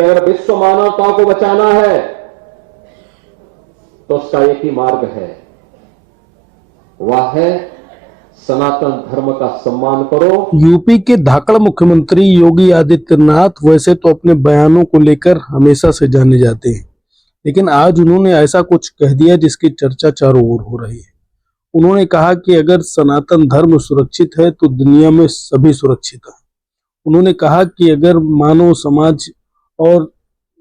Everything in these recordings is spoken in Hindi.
कि अगर विश्व मानवता को बचाना है तो उसका एक ही मार्ग है, वह है सनातन धर्म का सम्मान करो। यूपी के धाकड़ मुख्यमंत्री योगी आदित्यनाथ वैसे तो अपने बयानों को लेकर हमेशा से जाने जाते हैं, लेकिन आज उन्होंने ऐसा कुछ कह दिया जिसकी चर्चा चारों ओर हो रही है। उन्होंने कहा कि अगर सनातन धर्म सुरक्षित है तो दुनिया में सभी सुरक्षित है। उन्होंने कहा कि अगर मानव समाज और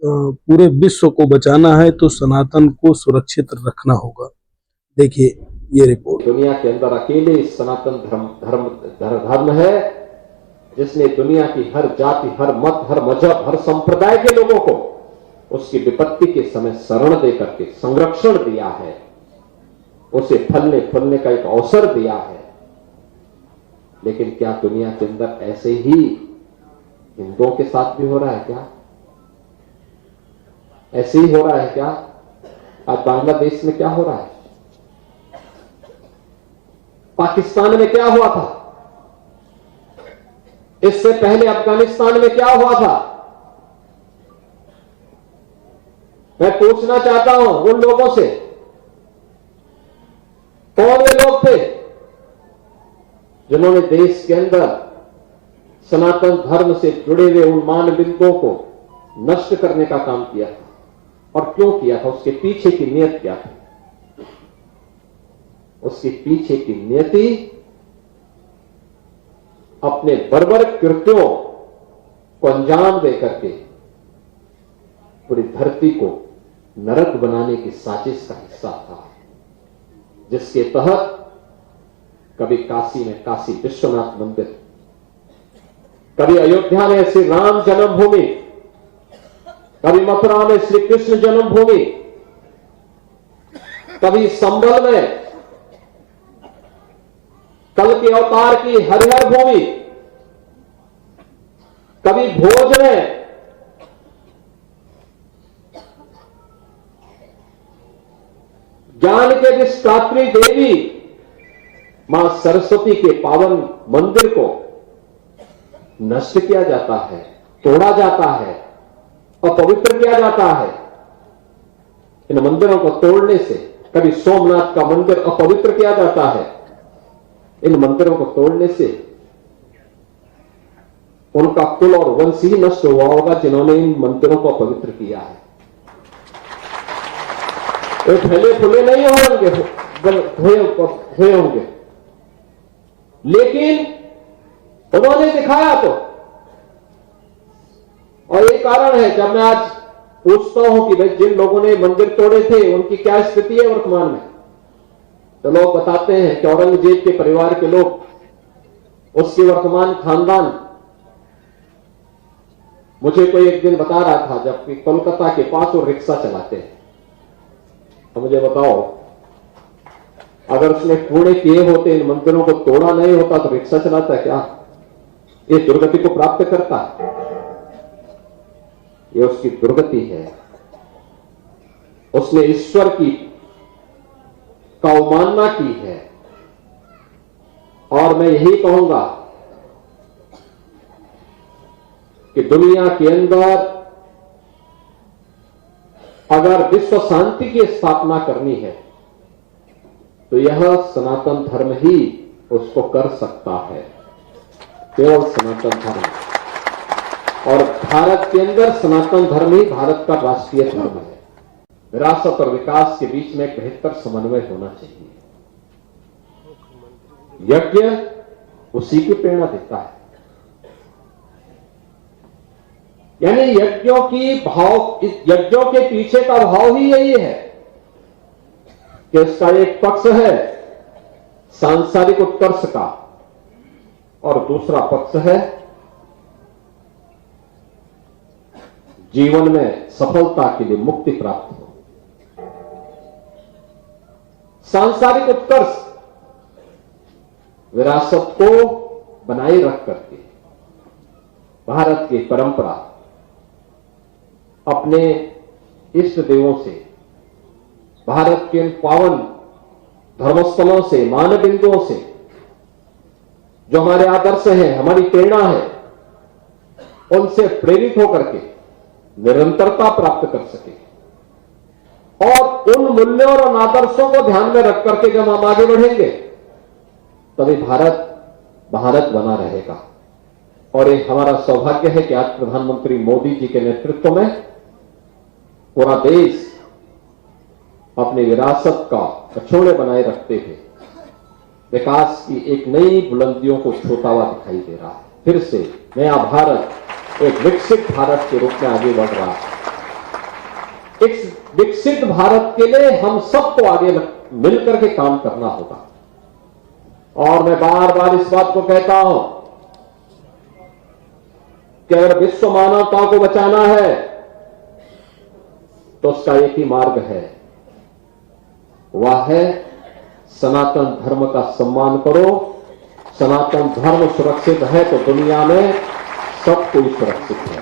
पूरे विश्व को बचाना है तो सनातन को सुरक्षित रखना होगा। देखिए ये रिपोर्ट। दुनिया के अंदर अकेले सनातन धर्म है जिसने दुनिया की हर जाति, हर मत, हर मजहब, हर संप्रदाय के लोगों को उसकी विपत्ति के समय शरण दे करके संरक्षण दिया है, उसे फलने फूलने का एक अवसर दिया है। लेकिन क्या दुनिया के अंदर ऐसे ही हिंदुओं के साथ भी हो रहा है क्या? ऐसे ही हो रहा है क्या? आज बांग्लादेश में क्या हो रहा है? पाकिस्तान में क्या हुआ था? इससे पहले अफगानिस्तान में क्या हुआ था? मैं पूछना चाहता हूं उन लोगों से, कौन वे लोग थे जिन्होंने देश के अंदर सनातन धर्म से जुड़े हुए उन मानबिंदुओं को नष्ट करने का काम किया था, और क्यों किया था? उसके पीछे की नियत क्या थी? उसके पीछे की नियति अपने बर्बर कृत्यों को अंजाम देकर के पूरी धरती को नरक बनाने की साजिश का हिस्सा था, जिसके तहत कभी काशी में काशी विश्वनाथ मंदिर, कभी अयोध्या में श्री राम जन्मभूमि, कभी मथुरा में श्री कृष्ण जन्मभूमि, कभी संभल में कल के अवतार की हरिहर भूमि, कभी भोज में ज्ञान के विस्तात्री देवी मां सरस्वती के पावन मंदिर को नष्ट किया जाता है, तोड़ा जाता है, अपवित्र किया जाता है। इन मंदिरों को तोड़ने से कभी सोमनाथ का मंदिर अपवित्र किया जाता है। इन मंदिरों को तोड़ने से उनका कुल और वंश ही नष्ट हुआ होगा जिन्होंने इन मंदिरों को अपवित्र किया है। वे फैले फूले नहीं होंगे, लेकिन उन्होंने दिखाया तो। और ये कारण है जब मैं आज पूछता हूं कि भाई जिन लोगों ने मंदिर तोड़े थे उनकी क्या स्थिति है वर्तमान में, तो लोग बताते हैं कि औरंगजेब के परिवार के लोग, उसके वर्तमान खानदान। मुझे कोई एक दिन बता रहा था जबकि कोलकाता के पास वो रिक्शा चलाते हैं, तो मुझे बताओ अगर उसने पुणे किए होते, इन मंदिरों को तोड़ा नहीं होता तो रिक्शा चलाता क्या? ये दुर्गति को प्राप्त करता है, ये उसकी दुर्गति है। उसने ईश्वर की अवमानना की है। और मैं यही कहूंगा कि दुनिया के अंदर अगर विश्व शांति की स्थापना करनी है तो यह सनातन धर्म ही उसको कर सकता है, केवल सनातन धर्म। और भारत के अंदर सनातन धर्म ही भारत का राष्ट्रीय धर्म है। विरासत और विकास के बीच में एक बेहतर समन्वय होना चाहिए। यज्ञ उसी की प्रेरणा देता है, यानी यज्ञों के पीछे का भाव ही यही है कि इसका एक पक्ष है सांसारिक उत्कर्ष का और दूसरा पक्ष है जीवन में सफलता के लिए मुक्ति प्राप्त हो। सांसारिक उत्कर्ष विरासत को बनाए रख करके भारत की परंपरा अपने इष्ट देवों से, भारत के पावन धर्मस्थलों से, मानबिंदुओं से, जो हमारे आदर्श हैं, हमारी प्रेरणा है, उनसे प्रेरित होकर के निरंतरता प्राप्त कर सके। और उन मूल्यों और आदर्शों को ध्यान में रख करके जब हम आगे बढ़ेंगे तभी भारत भारत बना रहेगा। और ये हमारा सौभाग्य है कि आज प्रधानमंत्री मोदी जी के नेतृत्व में पूरा देश अपनी विरासत का अछोड़े बनाए रखते हुए विकास की एक नई बुलंदियों को छूता हुआ दिखाई दे रहा है। फिर से नया भारत एक विकसित भारत के रूप में आगे बढ़ रहा है। इस विकसित भारत के लिए हम सबको आगे मिलकर के काम करना होगा। और मैं बार बार इस बात को कहता हूं कि अगर विश्व मानवता को बचाना है तो उसका एक ही मार्ग है, वह है सनातन धर्म का सम्मान करो। सनातन धर्म सुरक्षित है तो दुनिया में सब कोई सुरक्षित है।